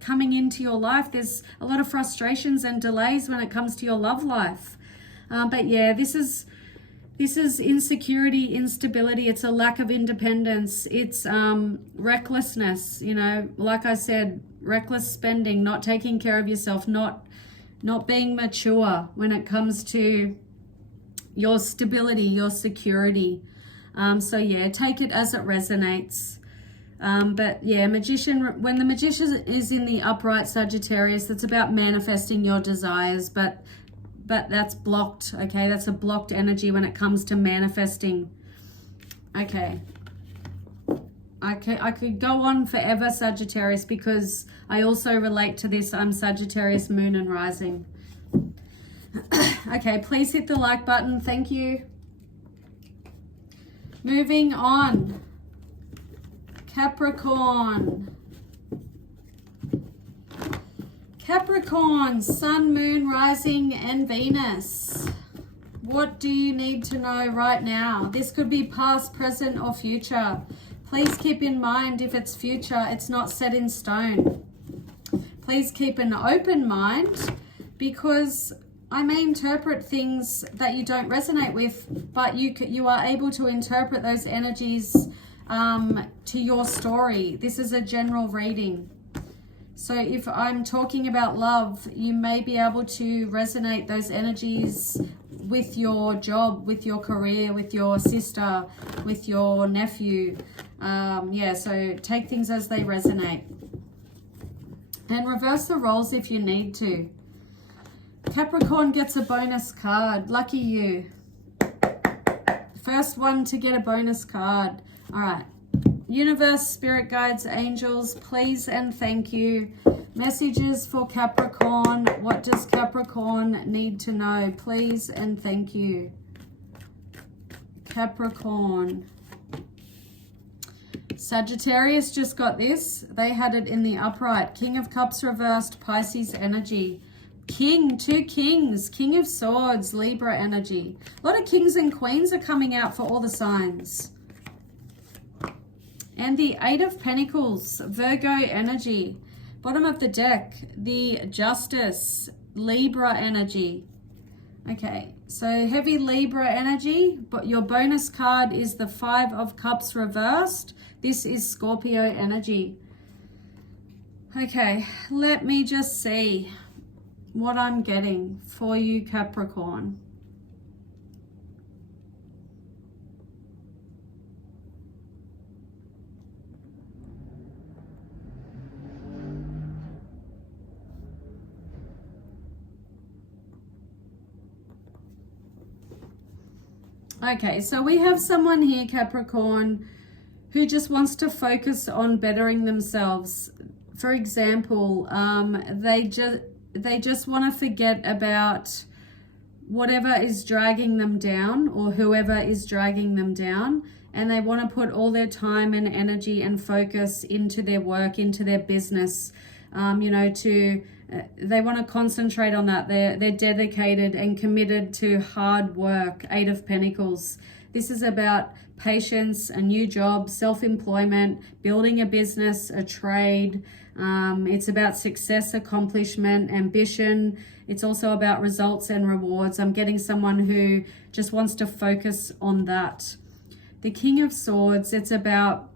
coming into your life. There's a lot of frustrations and delays when it comes to your love life. But yeah, this is insecurity, instability. It's a lack of independence. It's recklessness, like I said, reckless spending, not taking care of yourself, not being mature when it comes to your stability, your security. So yeah, take it as it resonates. But yeah, Magician, when the Magician is in the upright Sagittarius, that's about manifesting your desires, but that's blocked, okay? That's a blocked energy when it comes to manifesting. Okay. I could go on forever, Sagittarius, because I also relate to this. I'm Sagittarius, moon and rising. Okay, please hit the like button. Thank you. Moving on. Capricorn. Capricorn, Sun, Moon, Rising, and Venus. What do you need to know right now? This could be past, present, or future. Please keep in mind, if it's future, it's not set in stone. Please keep an open mind, because I may interpret things that you don't resonate with, but you are able to interpret those energies to your story. This is a general reading. So if I'm talking about love, you may be able to resonate those energies with your job, with your career, with your sister, with your nephew. So take things as they resonate. And reverse the roles if you need to. Capricorn gets a bonus card. Lucky you. First one to get a bonus card. All right. Universe, spirit guides, angels, please and thank you. Messages for Capricorn. What does Capricorn need to know? Please and thank you. Capricorn. Sagittarius just got this. They had it in the upright. King of Cups reversed, Pisces energy. Two kings, King of Swords, Libra energy. A lot of kings and queens are coming out for all the signs. And the Eight of Pentacles, Virgo energy. Bottom of the deck, the Justice, Libra energy. Okay, so heavy Libra energy, but your bonus card is the Five of Cups reversed. This is Scorpio energy. Okay, let me just see what I'm getting for you, Capricorn. Okay, so we have someone here, Capricorn, who just wants to focus on bettering themselves. For example, they just want to forget about whatever is dragging them down or whoever is dragging them down, and they want to put all their time and energy and focus into their work, into their business, they want to concentrate on that. They're dedicated and committed to hard work. Eight of Pentacles. This is about patience, a new job, self-employment, building a business, a trade. It's about success, accomplishment, ambition. It's also about results and rewards. I'm getting someone who just wants to focus on that. The King of Swords, it's about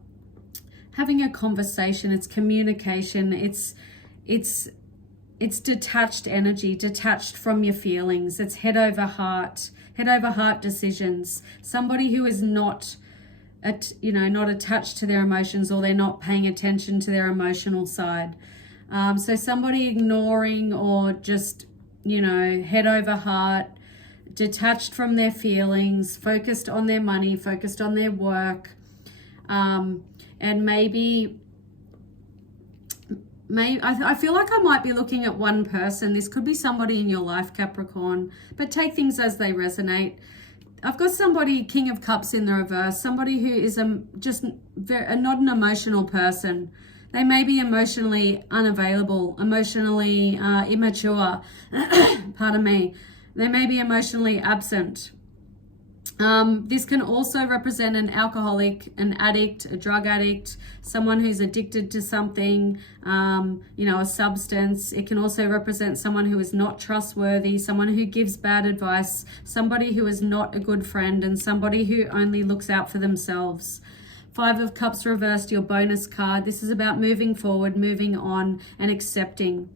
having a conversation. It's communication. It's detached energy, detached from your feelings. It's head over heart decisions. Somebody who is not attached to their emotions, or they're not paying attention to their emotional side. So somebody ignoring or just, head over heart, detached from their feelings, focused on their money, focused on their work. And maybe I feel like I might be looking at one person. This could be somebody in your life, Capricorn, but take things as they resonate. I've got somebody, King of Cups in the reverse, somebody who is not an emotional person. They may be emotionally unavailable, emotionally immature, pardon me. They may be emotionally absent. This can also represent an alcoholic, an addict, a drug addict, someone who's addicted to something, a substance. It can also represent someone who is not trustworthy, someone who gives bad advice, somebody who is not a good friend, and somebody who only looks out for themselves. Five of Cups reversed, your bonus card. This is about moving forward, moving on, and accepting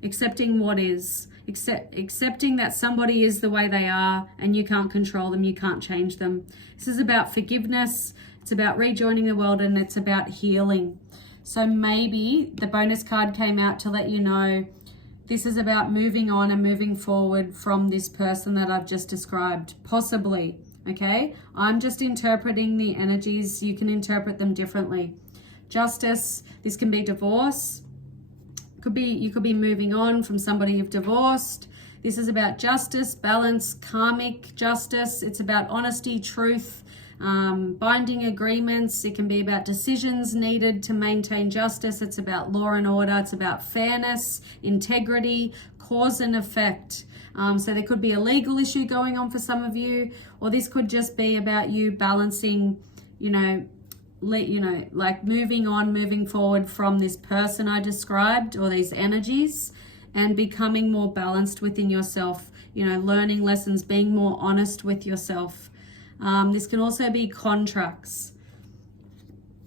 what is. Accepting that somebody is the way they are and you can't control them, you can't change them. This is about forgiveness, it's about rejoining the world, and it's about healing. So maybe the bonus card came out to let you know this is about moving on and moving forward from this person that I've just described, possibly, okay? I'm just interpreting the energies. You can interpret them differently. Justice, this can be divorce. You could be moving on from somebody you've divorced. This is about justice, balance, karmic justice. It's about honesty, truth, binding agreements. It can be about decisions needed to maintain justice. It's about law and order. It's about fairness, integrity, cause and effect. So there could be a legal issue going on for some of you, or this could just be about you balancing, like moving on, moving forward from this person I described, or these energies, and becoming more balanced within yourself, learning lessons, being more honest with yourself. This can also be contracts.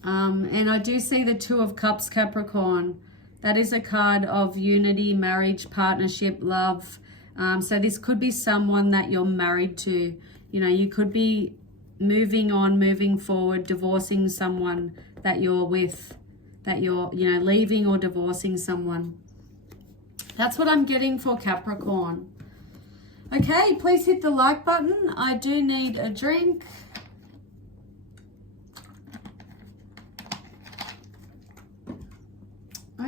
And I do see the Two of Cups, Capricorn. That is a card of unity, marriage, partnership, love. So this could be someone that you're married to. You could be moving on, moving forward, divorcing someone that you're with, that you're, leaving or divorcing someone. That's what I'm getting for Capricorn. Okay, please hit the like button. I do need a drink.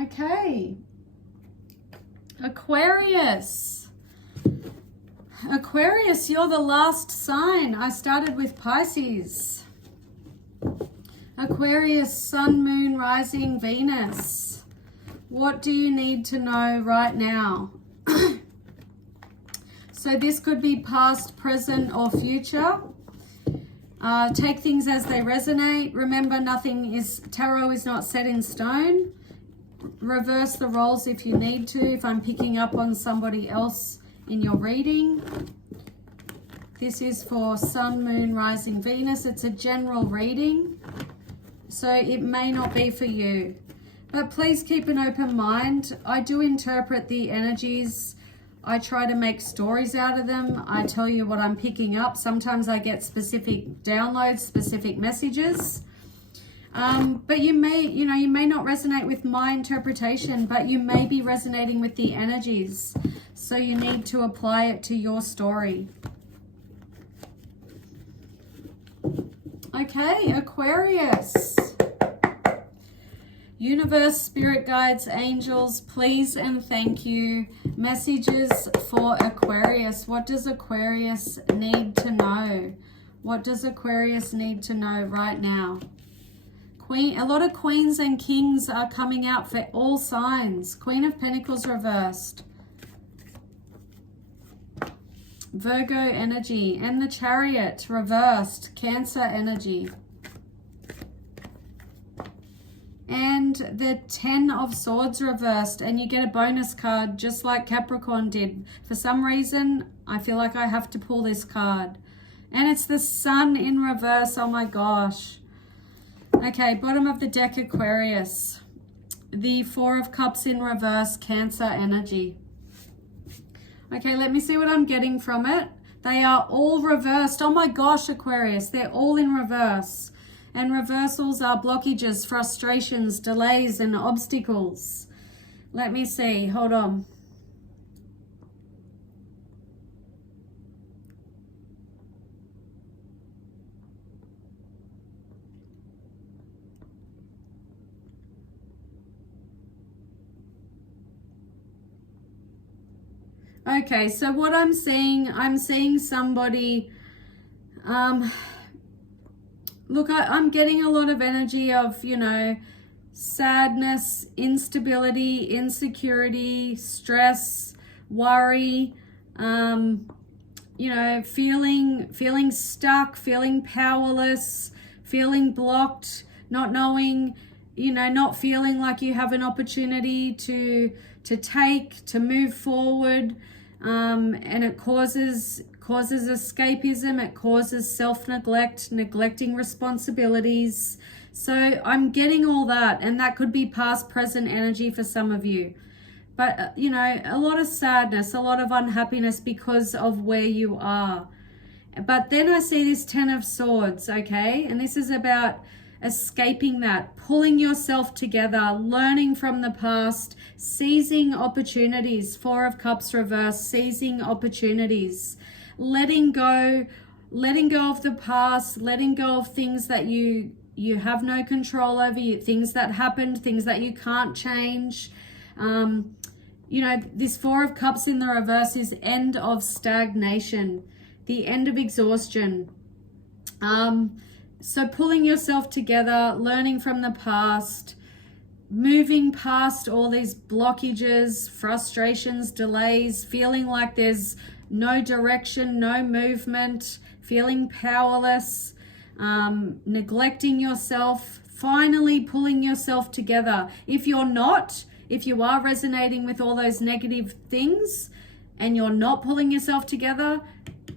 Okay. Aquarius. Aquarius, you're the last sign. I started with Pisces. Aquarius, Sun, Moon, Rising, Venus. What do you need to know right now? So this could be past, present, or future. Take things as they resonate. Remember, tarot is not set in stone. Reverse the roles if you need to, if I'm picking up on somebody else in your reading. This is for Sun, Moon, Rising, Venus. It's a general reading, so it may not be for you. But please keep an open mind. I do interpret the energies. I try to make stories out of them. I tell you what I'm picking up. Sometimes I get specific downloads, specific messages. But you may not resonate with my interpretation, but you may be resonating with the energies. So you need to apply it to your story. Okay, Aquarius. Universe, spirit guides, angels, please and thank you. Messages for Aquarius. What does Aquarius need to know? What does Aquarius need to know right now? A lot of queens and kings are coming out for all signs. Queen of Pentacles reversed. Virgo energy. And the Chariot reversed. Cancer energy. And the 10 of Swords reversed. And you get a bonus card just like Capricorn did. For some reason, I feel like I have to pull this card. And it's the Sun in reverse. Oh my gosh. Okay, bottom of the deck, Aquarius. The 4 of Cups in reverse, Cancer energy. Okay, let me see what I'm getting from it. They are all reversed. Oh my gosh, Aquarius, they're all in reverse. And reversals are blockages, frustrations, delays, and obstacles. Let me see, hold on. Okay, so what I'm seeing somebody, look, I'm getting a lot of energy of, sadness, instability, insecurity, stress, worry, feeling stuck, feeling powerless, feeling blocked, not knowing, not feeling like you have an opportunity to move forward. And it causes escapism, it causes self-neglect, neglecting responsibilities. So I'm getting all that, and that could be past, present energy for some of you. But, a lot of sadness, a lot of unhappiness because of where you are. But then I see this 10 of Swords, okay? And this is about escaping that, pulling yourself together, learning from the past, seizing opportunities. 4 of Cups reverse, seizing opportunities, letting go of the past, letting go of things that you have no control over, things that happened, things that you can't change. This 4 of Cups in the reverse is end of stagnation, the end of exhaustion. So pulling yourself together, learning from the past, moving past all these blockages, frustrations, delays, feeling like there's no direction, no movement, feeling powerless, neglecting yourself, finally pulling yourself together. If you are resonating with all those negative things and you're not pulling yourself together,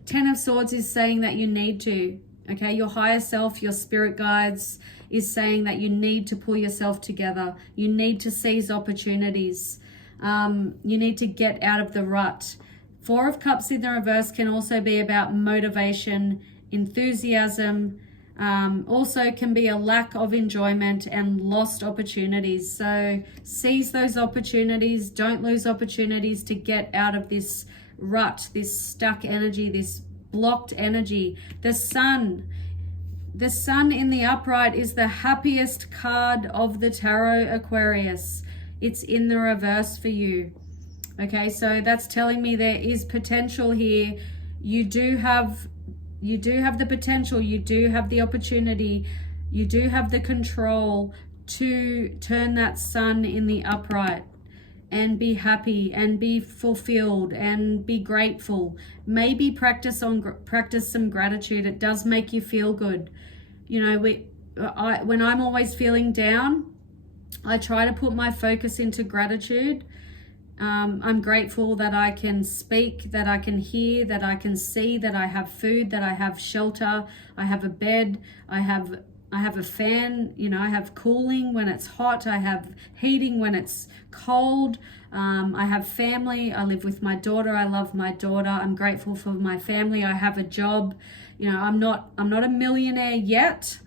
10 of Swords is saying that you need to. Okay, your higher self, your spirit guides is saying that you need to pull yourself together. You need to seize opportunities. You need to get out of the rut. 4 of Cups in the reverse can also be about motivation, enthusiasm, also can be a lack of enjoyment and lost opportunities. So seize those opportunities. Don't lose opportunities to get out of this rut, this stuck energy, this blocked energy. The Sun in the upright is the happiest card of the tarot, Aquarius. It's in the reverse for you. Okay, so that's telling me there is potential here. You do have the potential, you do have the opportunity, you do have the control to turn that Sun in the upright. and be happy and be fulfilled and be grateful. Maybe practice some gratitude. It does make you feel good. You know, when I'm always feeling down, I try to put my focus into gratitude. I'm grateful that I can speak, that I can hear, that I can see, that I have food, that I have shelter, I have a bed, I have a fan, you know, I have cooling when it's hot, I have heating when it's cold, I have family, I live with my daughter, I love my daughter, I'm grateful for my family, I have a job. You know, I'm not a millionaire yet,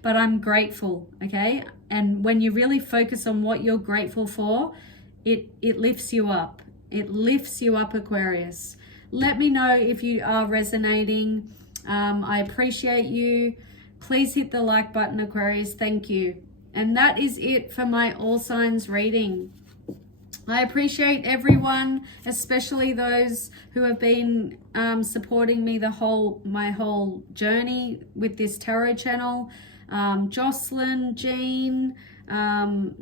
but I'm grateful, okay? And when you really focus on what you're grateful for, it lifts you up. It lifts you up, Aquarius. Let me know if you are resonating. I appreciate you. Please hit the like button, Aquarius. Thank you. And that is it for my all signs reading. I appreciate everyone, especially those who have been supporting me my whole journey with this tarot channel. Jocelyn, Jean,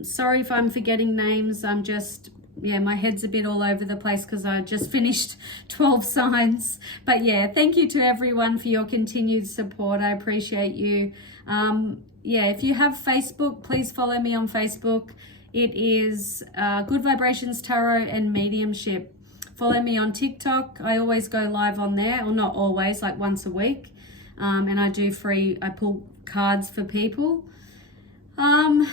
sorry if I'm forgetting names. I'm just, my head's a bit all over the place because I just finished 12 signs. But yeah, thank you to everyone for your continued support. I appreciate you. If you have Facebook, please follow me on Facebook. It is Good Vibrations Tarot and Mediumship. Follow me on TikTok. I always go live on there, or not always, like once a week. And I pull cards for people. So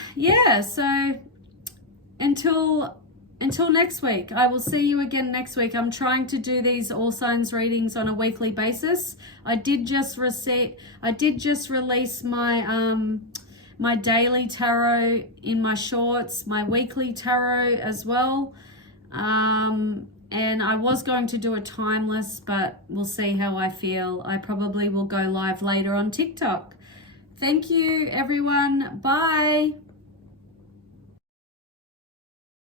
until next week, I will see you again next week. I'm trying to do these all signs readings on a weekly basis. I did just release my my daily tarot in my shorts, my weekly tarot as well. And I was going to do a timeless, but we'll see how I feel. I probably will go live later on TikTok. Thank you, everyone. Bye.